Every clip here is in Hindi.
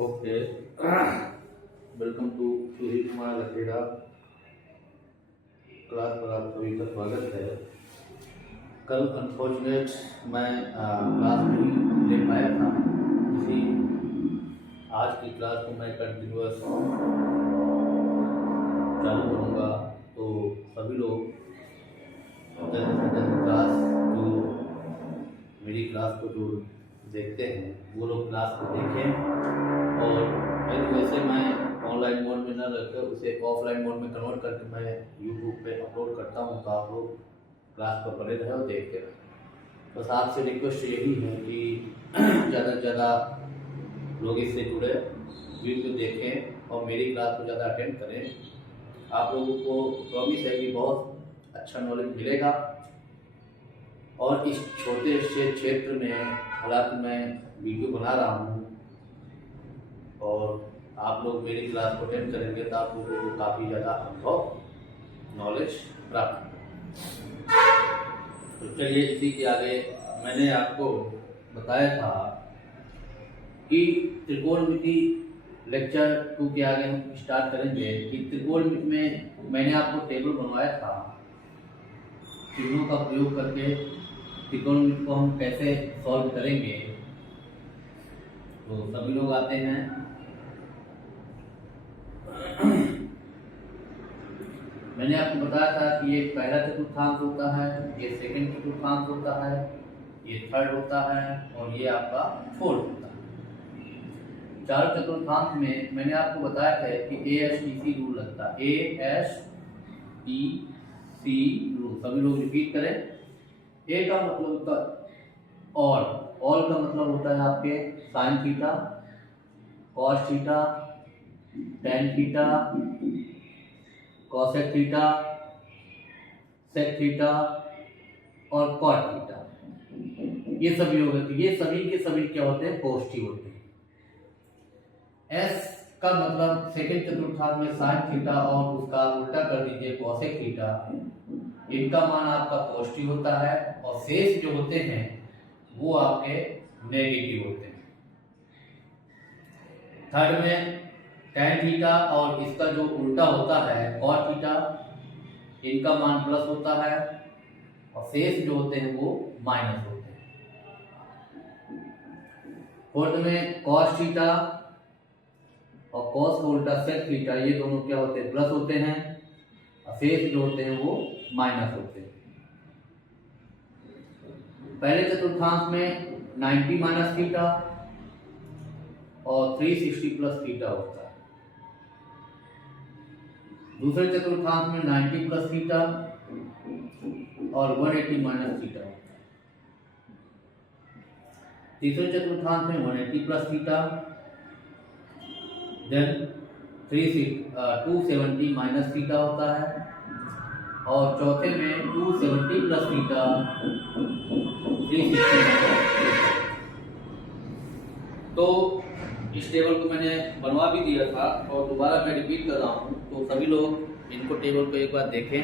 Okay, welcome to Sudhir Kumar Gathera class पर आप सभी का स्वागत है। कल अनफॉर्चुनेट मैं क्लास नहीं ले पाया था, इसी आज की क्लास को मैं कंटिन्यूअस चालू करूँगा। तो सभी लोग जल्द से जल्द क्लास जो मेरी क्लास को जो देखते हैं वो लोग क्लास को देखें, और वैसे मैं ऑनलाइन मोड में न रखकर उसे ऑफलाइन मोड में कन्वर्ट करके मैं यूट्यूब पे अपलोड करता हूँ। तो आप लोग क्लास पर बने रहे और देखते रहें। बस आपसे रिक्वेस्ट यही है कि ज़्यादा से ज़्यादा लोग इससे जुड़े, वीडियो देखें और मेरी क्लास को ज़्यादा अटेंड करें। आप लोगों को प्रॉमिस है कि बहुत अच्छा नॉलेज मिलेगा। और इस छोटे से क्षेत्र में हालांकि मैं वीडियो बना रहा हूँ और आप लोग मेरी क्लास को अटेंड करेंगे तो आप लोगों को काफ़ी ज़्यादा अनुभव नॉलेज प्राप्त होगा। तो चलिए इसी के आगे मैंने आपको बताया था कि त्रिकोणमिति लेक्चर 2 के आगे हम स्टार्ट करेंगे कि त्रिकोणमिति में मैंने आपको टेबल बनवाया था, चिन्हों का प्रयोग करके त्रिकोणमिति को हम कैसे सॉल्व करेंगे। तो सभी लोग आते हैं। मैंने आपको बताया था कि ये पहला चतुर्थांश होता है, ये सेकंड चतुर्थांश होता है, ये थर्ड होता है और ये आपका फोर्थ होता है। चार चतुर्थांश में मैंने आपको बताया था कि ASTC रूल लगता है। ASTC रूल सभी लोग रिपीट करें। ए का मतलब होता है ऑल का मतलब होता है आपके sine theta, cos theta, tan theta, cosec theta, sec theta और कॉट थीटा। ये सभी हो गए। ये सभी के सभी क्या होते हैं? पॉजिटिव होते हैं। एस का मतलब सेकंड चतुर्थांश में साइन थीटा और उसका उल्टा कर दीजिए कॉसेक थीटा, इनका मान आपका पॉजिटिव होता है और शेष जो होते हैं वो आपके नेगेटिव होते हैं। थर्ड में tan थीटा और इसका जो उल्टा होता है cot थीटा, इनका मान प्लस होता है और शेष जो होते हैं वो माइनस होते हैं। फोर्थ में cos थीटा और cos का उल्टा sec थीटा, ये दोनों क्या होते हैं? प्लस होते हैं और शेष जो होते हैं वो माइनस होते हैं। पहले चतुर्थांश में 90 माइनस थीटा और 360 प्लस थीटा होता है। दूसरे चतुर्थांश में 90 प्लस थीटा और 180 माइनस थीटा होता है। तीसरे चतुर्थांश में 180 plus theta, then 270 minus theta होता है और चौथे में 270 प्लस थीटा 360 माइनस थीटा। तो इस टेबल को मैंने बनवा भी दिया था और दोबारा मैं रिपीट कर रहा हूँ। तो सभी लोग इनको टेबल को एक बार देखें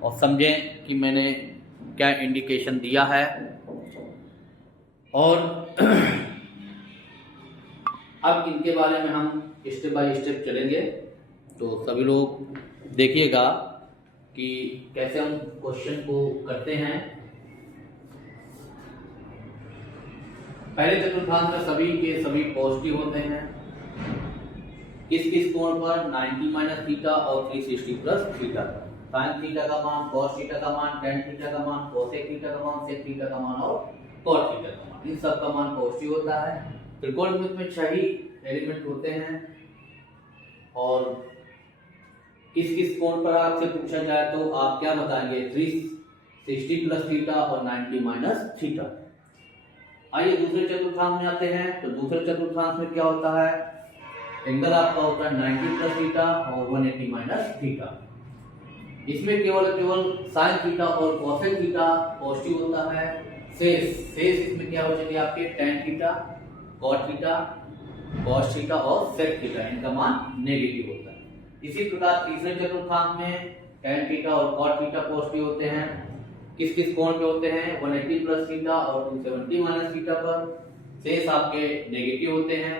और समझें कि मैंने क्या इंडिकेशन दिया है। और अब इनके बारे में हम स्टेप बाय स्टेप चलेंगे। तो सभी लोग देखिएगा कि कैसे हम क्वेश्चन को करते हैं। पहले चतुर्थांश में सभी के सभी पॉजिटिव होते हैं। किस किस कोण पर? 90 माइनस थीटा और 360 प्लस थीटा। साइन थीटा का मान, कॉस थीटा का मान, टेन थीटा का मान, कोसेक थीटा का मान, सेक थीटा का मान और कॉट थीटा का मान, इन सब का मान पॉजिटिव होता है। त्रिकोणमिति में 6 ही एलिमेंट होते हैं और किस किस कोण पर आपसे पूछा जाए तो आप क्या बताएंगे? 360 प्लस थीटा और 90 माइनस थीटा। आइए दूसरे चतुर्थांश में आते हैं। तो दूसरे चतुर्थांश में क्या होता है? एंगल आपका होता है 90 प्लस थीटा और 180 माइनस थीटा। इसमें केवल साइन थीटा और कॉसेक थीटा पॉजिटिव होता है। शेष इसमें क्या हो जाएंगे आपके? Tan theta, cot theta, cos theta और सेक थीटा, इनका मान नेगेटिव होता है। इसी प्रकार तीसरे चतुर्थांश में टेन थीटा और कॉट थीटा पॉजिटिव होते हैं। किस किस कोण पे होते हैं? 180 प्लस थीटा और 270 माइनस थीटा पर। शेष आपके नेगेटिव होते हैं।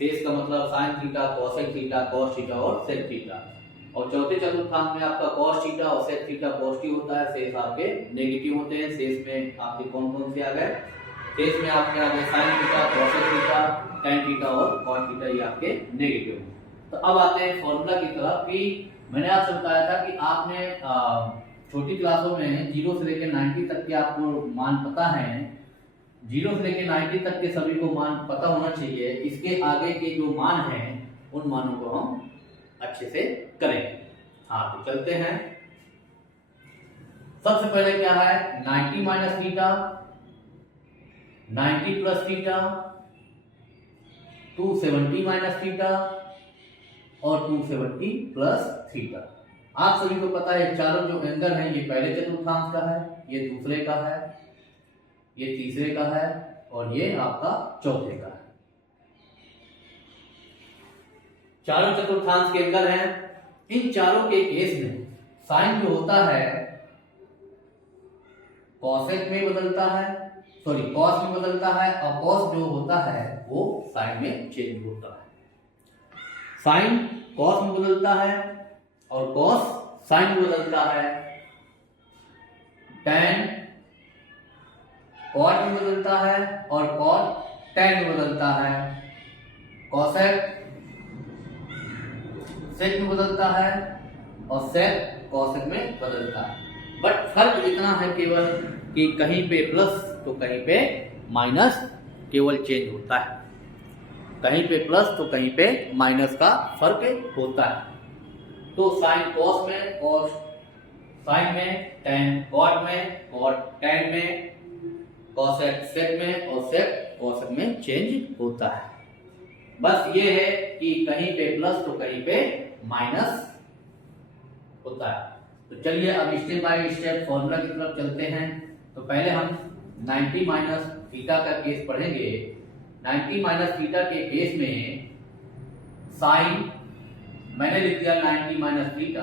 शेष का मतलब sine theta, cosec theta, cos theta और सेक थीटा। और चौथे चतुर्थांश में आपका कॉस थीटा और सेक थीटा पॉजिटिव होता है, शेष आपके नेगेटिव होते हैं। शेष में आपके कौन कौन से आ गए? शेष में आपके आ गए sine theta, cosec theta, tan theta और cos थीटा, ये आपके नेगेटिव। तो अब आते हैं फॉर्मूला की तरफ कि मैंने आपसे बताया था कि आपने छोटी क्लासों में 0 से लेकर 90 तक के आपको मान पता है, 0 से लेकर 90 तक के सभी को मान पता होना चाहिए। इसके आगे के जो मान हैं उन मानों को हम अच्छे से करेंगे। हाँ, तो चलते हैं। सबसे पहले क्या है? 90 minus theta, 90 plus theta, 270 minus theta और 270 प्लस थीटा। आप सभी को पता है चारों जो एंगल हैं, ये पहले चतुर्थांश का है, ये दूसरे का है, ये तीसरे का है और ये आपका चौथे का है। चारों चतुर्थांश के एंगल हैं। इन चारों के केस में साइन जो होता है कॉसेक में बदलता है, सॉरी कॉस में बदलता है, और कॉस जो होता है वो साइन में चेंज होता है। साइन कॉस में बदलता है और कॉस साइन में बदलता है। tan कॉट में बदलता है और कॉट tan में बदलता है। कॉसेक सेक में बदलता है और सेक कॉसेक में बदलता है। बट फर्क इतना है केवल कि कहीं पे प्लस तो कहीं पे माइनस केवल चेंज होता है, कहीं पे प्लस तो कहीं पे माइनस का फर्क होता है। तो साइन कॉस में, कॉस साइन में, tan कॉट में, कॉट tan में, कॉसेक सेक में और सेक कॉसेक में चेंज होता है। बस ये है कि कहीं पे प्लस तो कहीं पे माइनस होता है। तो चलिए अब स्टेप बाय स्टेप फॉर्मूला की तरफ चलते हैं। तो पहले हम 90 माइनस थीटा का केस पढ़ेंगे। 90 माइनस थीटा के केस में साइन मैंने लिख दिया 90 माइनस थीटा,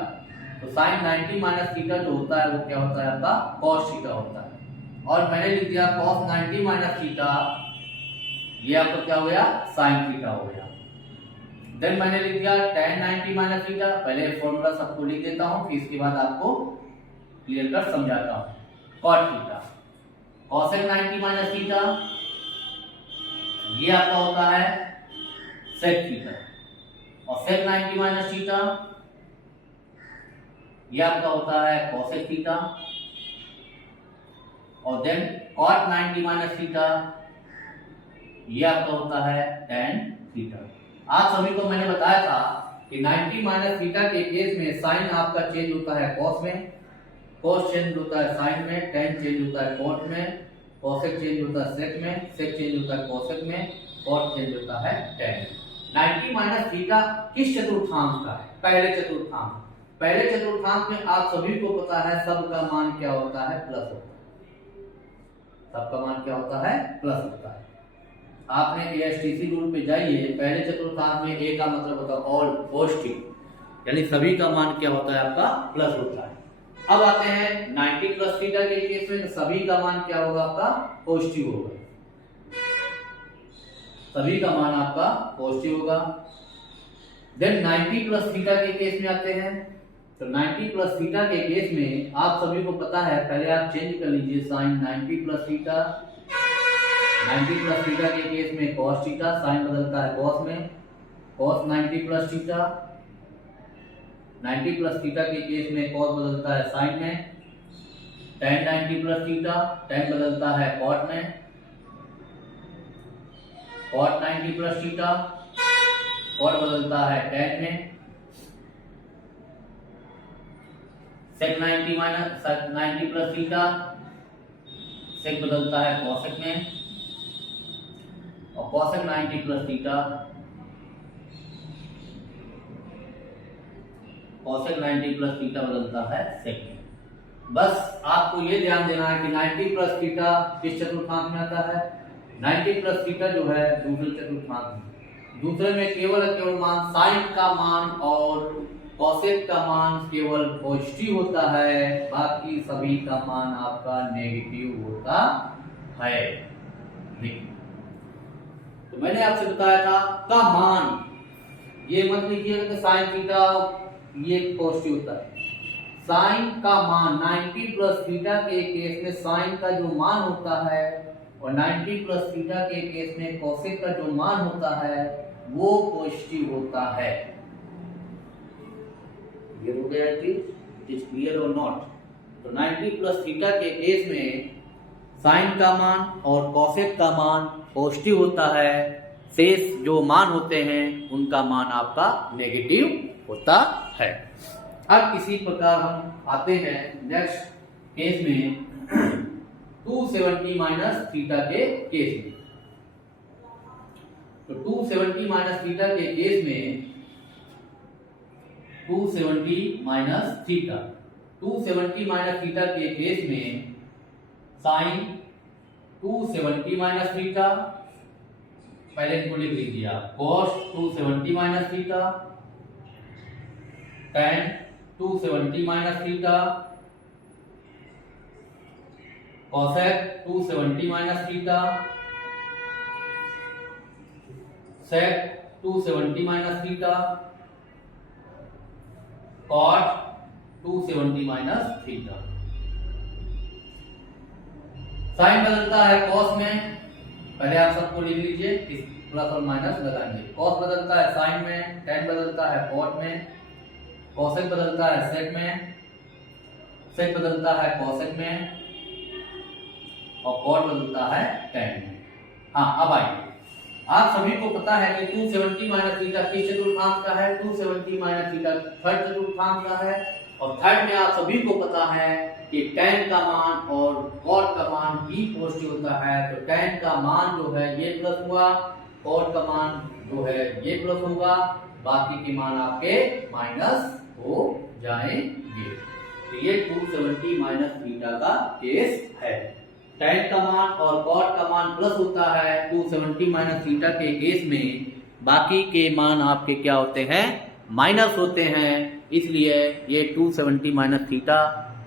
तो साइन 90 माइनस थीटा जो होता है वो क्या होता है? आपका कॉस थीटा होता है। और मैंने लिख दिया कॉस 90 माइनस थीटा, ये आपका क्या हो गया? साइन थीटा हो गया। देन मैंने लिख दिया tan 90 माइनस थीटा। पहले फॉर्मूला सबको लिख देता हूं, फिर इसके बाद आपको क्लियर कर समझाता हूं। Cot theta, cosec 90 minus theta, ये आपका होता है सेक थीटा, और सेक 90 माइनस थीटा ये आपका होता है कॉसेक थीटा, और देन कॉट 90 माइनस थीटा ये आपका होता है tan थीटा। आप सभी को मैंने बताया था कि 90 माइनस थीटा के केस में साइन आपका चेंज होता है कॉस में, कॉस चेंज होता है साइन में, tan चेंज होता है कॉट में, कॉसेक चेंज होता है सेक में, सेक चेंज होता है कॉसेक में, कॉट चेंज होता है tan। 90 माइनस थीटा किस चतुर्थांश का है? पहले चतुर्थांश। पहले चतुर्थांश में आप सभी को पता है सब का मान क्या होता है? प्लस होता है। सबका मान क्या होता है? प्लस होता है। आपने ASTC रूल पे जाइए, पहले चतुर्थांश में A का मतलब होता है ऑल पॉजिटिव, यानी सभी का मान क्या होता है? आपका प्लस होता है। अब आते हैं 90 प्लस थीटा के केस में, सभी का मान क्या होगा? आपका पॉजिटिव होगा, सभी का मान आपका पॉजिटिव होगा। देन 90 प्लस थीटा के केस में आते हैं। तो 90 प्लस थीटा के केस में आप सभी को पता है, पहले आप चेंज कर लीजिए sine 90 plus theta. 90 plus theta के केस में cos थीटा, साइन बदलता है cos में, cos 90 plus theta. 90 plus theta के केस में cos बदलता है साइन में, tan 90 प्लस थीटा, tan बदलता है cot में, cot 90 प्लस थीटा, cot बदलता है tan में, sec 90 minus 90 plus theta, sec बदलता है cosec में, और cosec 90 plus theta, cosec 90 plus theta बदलता है sec में। बस आपको ये ध्यान देना है कि 90 प्लस थीटा किस चतुर्थांश में आता है? 90 प्लस थीटा जो है दूसरे चतुर्थांश में। दूसरे में केवल केवल मान साइन का मान और कॉसेक का मान केवल पॉजिटिव होता है, बाकी सभी का मान आपका नेगेटिव होता है। तो मैंने आपसे बताया था का मान, ये मत लिखिएगा कि साइन थीटा ये पॉजिटिव होता है। साइन का मान 90 प्लस थीटा के केस में साइन का जो मान होता है और 90 प्लस थीटा के केस में कोसेक का जो मान होता है वो पॉजिटिव होता है। ये हो गया इट इज क्लियर और नॉट। तो 90 प्लस थीटा के केस में साइन का मान और कोसेक का मान पॉजिटिव होता है, शेष जो मान होते हैं उनका मान आपका नेगेटिव होता है। अब इसी प्रकार हम आते हैं नेक्स्ट केस में 270 माइनस थीटा के केस में। तो 270 माइनस थीटा के केस में 270 माइनस थीटा, 270 माइनस थीटा के केस में साइन 270 माइनस थीटा, पहले इनको लिख लीजिए आप, cos 270 minus theta, tan 270 minus theta, cosec 270 minus theta, sec 270 minus theta, cot 270 minus theta. Sine बदलता है कॉस में, पहले आप सबको लिख लीजिए, इस प्लस और माइनस लगाएंगे। कॉस बदलता है साइन में, टेन बदलता है कॉट में, कोसेक बदलता है सेक में, सेक बदलता है कोसेक में और कॉट बदलता है टेन में। हाँ, अब आइए, आप सभी को पता है कि 270 माइनस थीटा किस चतुर्थांश का है, 270 माइनस थीटा थर्ड चतुर्थांश का है। और थर्ड में आप सभी को पता है कि tan का मान और cot का मान भी पॉजिटिव होता है। तो tan का मान जो है ये प्लस हुआ, cot का मान जो है ये प्लस होगा, बाकी के मान आपके माइनस हो जाएंगे। तो ये 270 माइनस थीटा का केस है। tan का मान और cot का मान प्लस होता है 270 माइनस थीटा के केस में, बाकी के मान आपके क्या होते हैं, माइनस होते हैं। इसलिए ये 270 माइनस थीटा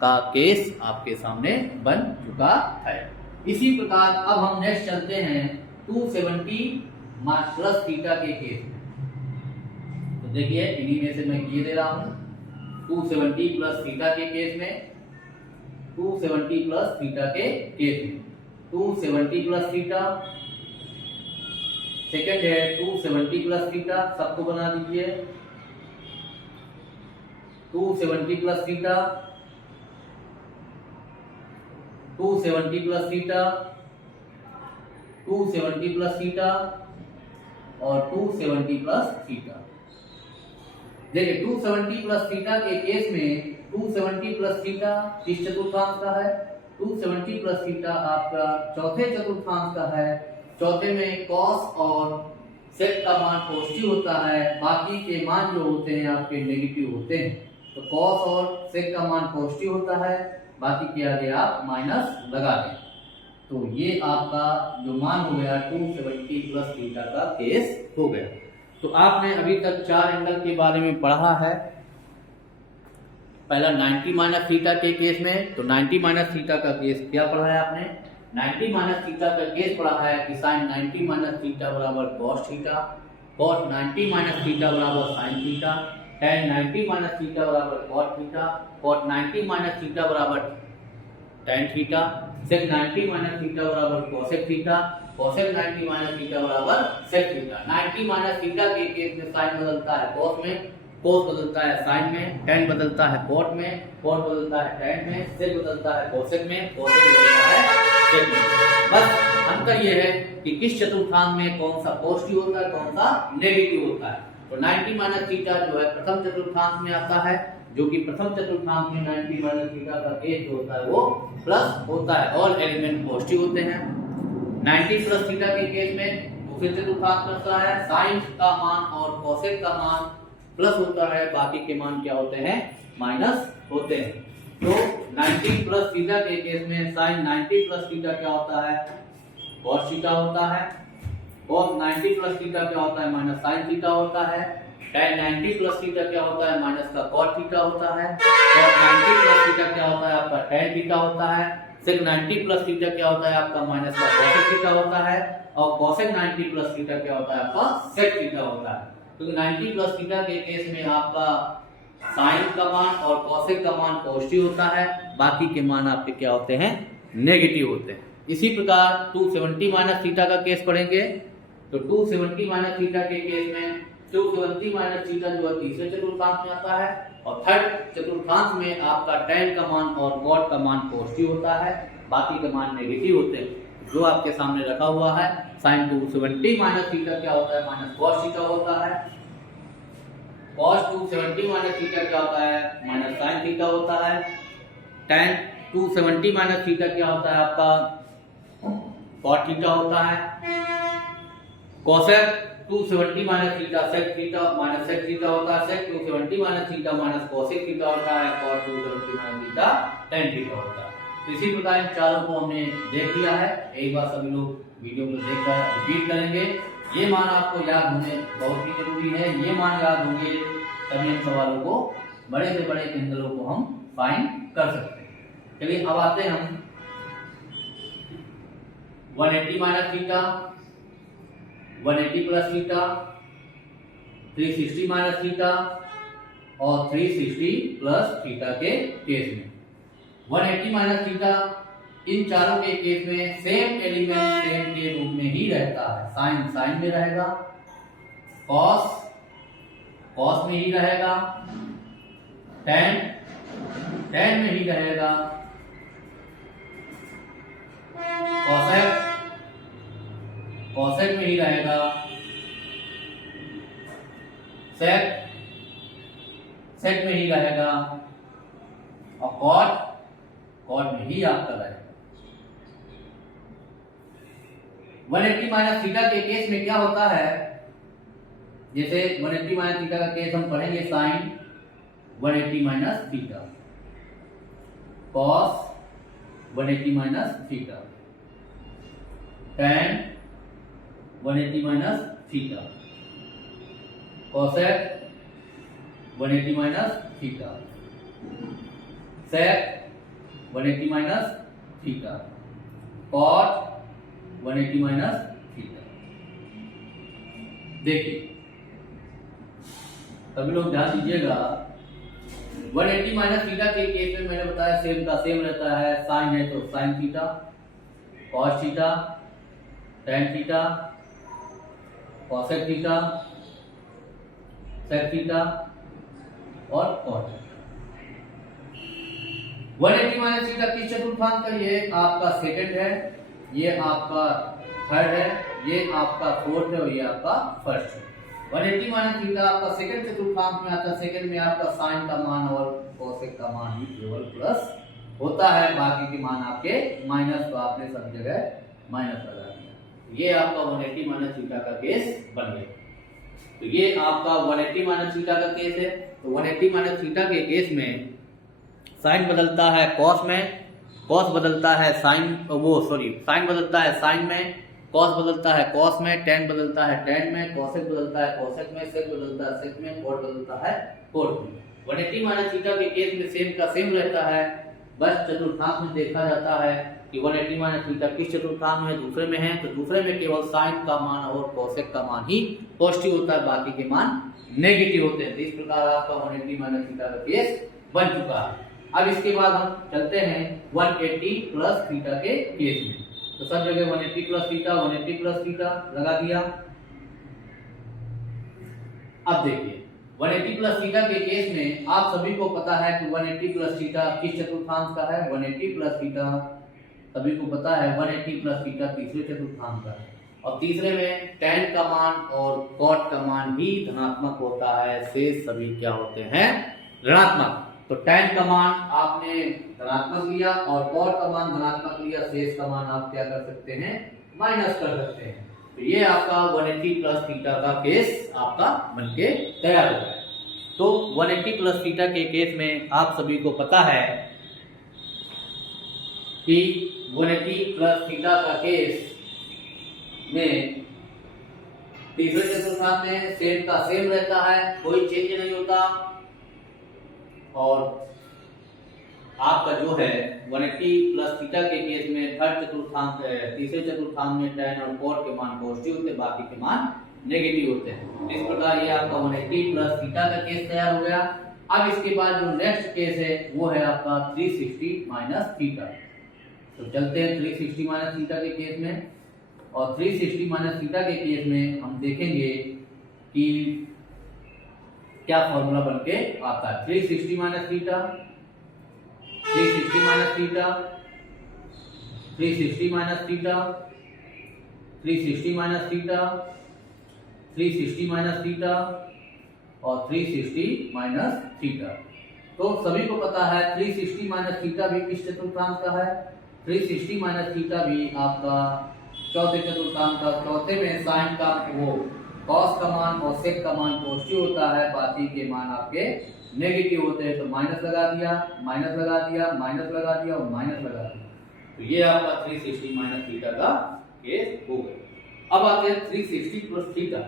का केस आपके सामने बन चुका है। इसी प्रकार अब हम नेक्स्ट चलते हैं 270 प्लस थीटा के केस में। तो देखिए, इन्हीं में से मैं ये दे रहा हूं 270 प्लस थीटा के केस में, 270 प्लस थीटा के केस में 270 प्लस थीटा, सेकेंड है 270 प्लस थीटा, सबको बना दीजिए 270 plus theta, 270 plus theta, 270 plus theta और 270 प्लस थीटा। देखिए 270 प्लस थीटा के केस में 270 प्लस थीटा किस चतुर्थांश का है, 270 प्लस थीटा आपका चौथे चतुर्थांश का है। चौथे में cos और sec का मान पॉजिटिव होता है, बाकी के मान जो होते हैं आपके नेगेटिव होते हैं। तो cos और sec का मान पॉजिटिव होता है, बाकी के आगे आप माइनस लगा दें। तो ये आपका जो मान हो गया 270 प्लस थीटा का केस हो गया। तो आपने अभी तक चार एंगल के बारे में पढ़ा है। पहला 90 माइनस थीटा के केस में, तो 90 माइनस थीटा का केस क्या पढ़ा है आपने, 90 माइनस थीटा का केस पढ़ा है कि साइन 90 माइनस थीटा बराबर cos theta, cos 90 minus theta बराबर sine theta, tan 90 minus theta बराबर cot theta, cot 90 minus theta बराबर tan theta, sec 90 minus theta बराबर cosec theta, cosec 90 minus theta बराबर sec थीटा। 90 माइनस थीटा के केस में साइन बदलता है cos में, cos बदलता है साइन में, tan बदलता है cot में, cot बदलता है tan में, sec बदलता है cosec में, cosec बदलता है sec में। बस अंतर यह है कि किस चतुर्थांश में कौन सा पॉजिटिव होता है, कौन सा नेगेटिव होता है। तो 90 माइनस थीटा जो है प्रथम चतुर्थांश में आता है, जो कि प्रथम चतुर्थांश में 90 माइनस थीटा का केस जो होता है वो प्लस होता है, ऑल एलिमेंट पॉजिटिव होते हैं। 90 प्लस थीटा के केस में दूसरे चतुर्थांश में होता है, साइन का मान और कोसेक का मान प्लस होता है, बाकी के मान क्या होते हैं, माइनस होते हैं। तो 90 प्लस थीटा के केस में साइन 90 प्लस थीटा क्या होता है, cos थीटा होता है, cos 90 प्लस थीटा क्या होता है, माइनस साइन थीटा होता है, tan 90 प्लस थीटा क्या होता है, माइनस का cot थीटा होता है, cos 90 प्लस थीटा क्या होता है आपका tan थीटा होता है, sec 90 प्लस थीटा क्या होता है आपका माइनस का cosec थीटा होता है, और cosec 90 प्लस थीटा क्या होता है आपका sec थीटा होता है। क्योंकि 90 प्लस थीटा के केस में आपका साइन का मान और cosec का मान पॉजिटिव होता है, बाकी के मान आपके क्या होते हैं नेगेटिव होते हैं। इसी प्रकार 270 माइनस थीटा का केस पढ़ेंगे, तो 270 माइनस थीटा के केस में 270 माइनस थीटा जो है तीसरे चतुर्थांश में आता है, और थर्ड चतुर्थांश में आपका tan का मान और cot का मान पॉजिटिव होता है, बाकी के मान नेगेटिव होते हैं। जो आपके सामने रखा हुआ है sin 270 माइनस थीटा क्या होता है माइनस cos थीटा होता है, cos 270 माइनस थीटा क्या होता है माइनस sin थीटा होता है, tan 270 माइनस थीटा क्या होता है आपका cot थीटा होता है, cosec 270 minus theta sec theta minus sec theta होता है, sec 270 minus theta minus cosec theta होता है, cot 270 minus theta tan theta होता है। तो इसी प्रकार इन चारों को हमने देख लिया है। एक बार सभी लोग वीडियो को देखकर रिपीट करेंगे। ये मान आपको याद होने बहुत ही जरूरी है, ये मान याद होंगे तभी इन सवालों को बड़े से बड़े एंगलों को हम फाइंड कर सकते हैं। चलिए अब आते हैं हम 180 minus theta, 180 plus theta, 360 minus theta और 360 प्लस थीटा के केस में। 180 माइनस थीटा इन चारों के केस में सेम एलिमेंट सेम के रूप में ही रहता है। साइन साइन में रहेगा, कॉस कॉस में ही रहेगा, tan tan में ही रहेगा, cosec cosec में ही रहेगा, sec sec में ही रहेगा, और cot cot में ही आपका रहेगा। 180 माइनस थीटा के केस में क्या होता है, जैसे 180 माइनस थीटा का केस हम पढ़ेंगे sine 180 minus theta, cos 180 minus theta, tan 180 minus theta, cosec 180 minus theta, sec 180 minus theta, cot 180 minus theta. देखिए सभी लोग ध्यान दीजिएगा, 180 माइनस थीटा के केस में मैंने बताया सेम का सेम रहता है, साइन है तो sign theta, cos theta, tan theta, cosec theta, sec theta और cot। 180 माइनस थीटा किस चतुर्थांश का, ये आपका सेकंड है, ये आपका थर्ड है, ये आपका फोर्थ है और ये आपका फर्स्ट है। 180 माइनस थीटा आपका सेकंड चतुर्थांश में आता है, सेकंड में आपका साइन का मान और cosec का मान ही केवल प्लस होता है, बाकी के मान आपके माइनस, तो आपने सब जगह माइनस लगा दिया। ये आपका 180 माइनस थीटा का केस बन गया। तो ये आपका 180 माइनस थीटा का केस है। तो 180 माइनस थीटा के केस में साइन बदलता है कॉस में, कॉस बदलता है साइन साइन बदलता है साइन में, कॉस बदलता है कॉस में, tan बदलता है tan में, cosec बदलता है cosec में, sec बदलता है sec में, cot बदलता है cot में। 180 माइनस थीटा के केस में सेम का सेम रहता है, बस चतुर्थांश में देखा जाता है कि 180 माइनस थीटा किस चतुर्थांश में, दूसरे में है, तो दूसरे में केवल साइन का मान और cosec का मान ही पॉजिटिव होता है, बाकी के मान नेगेटिव होते हैं। इस प्रकार आपका 180 माइनस थीटा का केस बन चुका है। अब इसके बाद हम चलते हैं 180 प्लस थीटा के केस में। तो सब जगह 180 प्लस थीटा 180 प्लस थीटा लगा दिया। अब देखिए 180 प्लस थीटा के केस में आप सभी को पता है कि 180 प्लस थीटा किस चतुर्थांश का है, 180 प्लस थीटा सभी को पता है 180 प्लस थीटा तीसरे चतुर्थांश का है, और तीसरे में tan का मान और cot का मान ही धनात्मक होता है, शेष सभी क्या होते हैं ऋणात्मक। तो tan का मान आपने धनात्मक लिया और cot का मान धनात्मक लिया, शेष का मान आप क्या कर सकते हैं माइनस कर सकते हैं। तो ये आपका 180 प्लस थीटा का केस आपका बनके तैयार हो गया। तो 180 प्लस थीटा के केस में आप सभी को पता है कि 180 प्लस थीटा का केस में तीसरे चतुर्थांश में सेम का सेम रहता है, कोई चेंज नहीं होता, और आपका जो है 180 प्लस थीटा के केस में थर्ड चतुर्थांश तीसरे चतुर्थांश में tan और cot के मान पॉजिटिव होते हैं, बाकी के मान नेगेटिव होते हैं। इस प्रकार ये आपका 180 प्लस थीटा का केस तैयार हो गया। अब इसके बाद जो नेक्स्ट केस है वो है आपका 360 माइनस थीटा। तो चलते हैं 360 माइनस थीटा के केस में, और 360 माइनस थीटा के केस में हम देखेंगे कि क्या फॉर्मूला बनके आता है। 360 minus theta, 360 minus theta, 360 minus theta, 360 minus theta, 360 minus theta और 360 माइनस थीटा। तो सभी को पता है 360 माइनस थीटा भी किस चतुर्थांश का है? 360 माइनस थीटा भी आपका चौथे चतुर्थांश का। चौथे में साइन का वो कॉस का मान और सेक का मान पॉजिटिव होता है, बाकी के मान आपके नेगेटिव होते हैं। तो माइनस लगा दिया, माइनस लगा दिया, माइनस लगा दिया और माइनस लगा दिया। तो ये आपका 360 माइनस थीटा का केस हो गया। अब आते हैं 360 प्लस थीटा।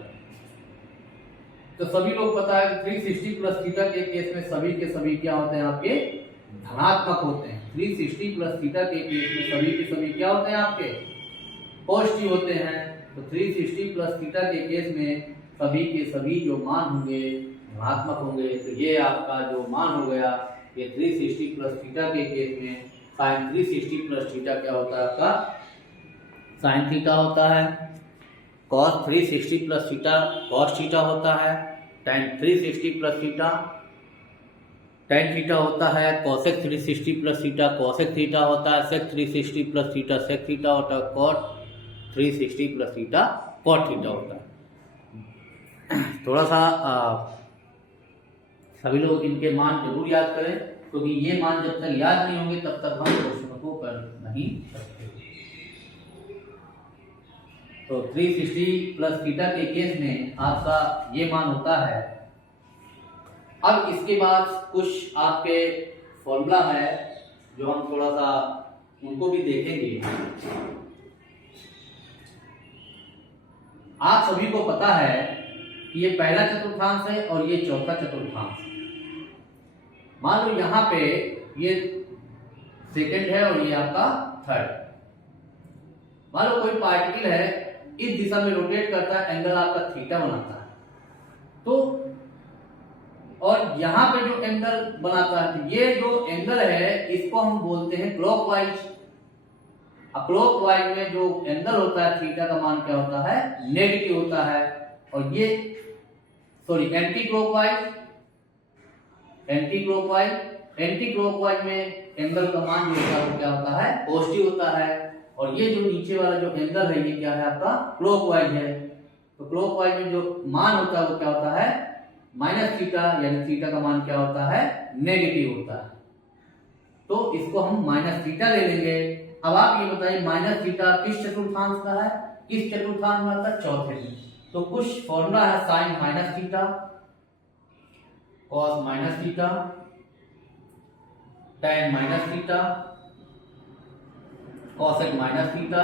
तो सभी लोग पता है कि 360 प्लस थीटा के केस में सभी के सभी क्या होते हैं? आपके धनात्मक होते हैं। 360 प्लस थीटा के केस में सभी के सभी क्या होते हैं? आपके पॉजिटिव होते हैं। तो 360 प्लस थीटा के केस में सभी के सभी जो मान होंगे धनात्मक होंगे। तो ये आपका जो मान हो गया ये 360 प्लस थीटा के केस में साइन 360 प्लस थीटा क्या होता है? आपका साइन थीटा होता है। Cos 360 plus theta cos theta होता है। tan 360 plus theta tan theta होता है। Cosec 360 plus theta cosec theta होता है। Sec 360 plus theta sec theta होता है। Cot 360 plus theta cot theta होता है। थोड़ा सा सभी लोग इनके मान जरूर याद करें, क्योंकि ये मान जब तक याद नहीं होंगे तब तक हम क्वेश्चन को कर नहीं सकते। तो 360 प्लस थीटा के केस में आपका ये मान होता है। अब इसके बाद कुछ आपके फॉर्मूला है जो हम थोड़ा सा उनको भी देखेंगे। आप सभी को पता है कि ये पहला चतुर्थांश है और ये चौथा चतुर्थांश। मान लो यहाँ पे ये सेकंड है और ये आपका थर्ड। मान लो कोई पार्टिकल है, इस दिशा में रोटेट करता है, एंगल आपका थीटा बनाता है। तो और यहाँ पे जो एंगल बनाता है, ये जो एंगल है इसको हम बोलते हैं क्लॉकवाइज। अब क्लॉकवाइज में जो एंगल होता है थीटा का मान क्या होता है? नेगेटिव होता है। और ये anti clockwise, anti clockwise, anti clockwise में एंगल का मान जो होता है वो क्या होता है? पॉजिटिव होता है। और ये जो नीचे वाला जो एंगल है ये क्या है? आपका क्लॉकवाइज है। तो क्लॉकवाइज में जो मान होता है वो क्या होता है? माइनस थीटा, यानी थीटा का मान क्या होता है? नेगेटिव होता है। तो इसको हम माइनस थीटा ले लेंगे। अब आप ये बताइए माइनस थीटा किस चतुर्थांश का है? किस चतुर्थांश में आता है? चौथे में। तो कुछ फॉर्मूला है sine minus theta, cos minus theta, tan minus theta, cosec minus theta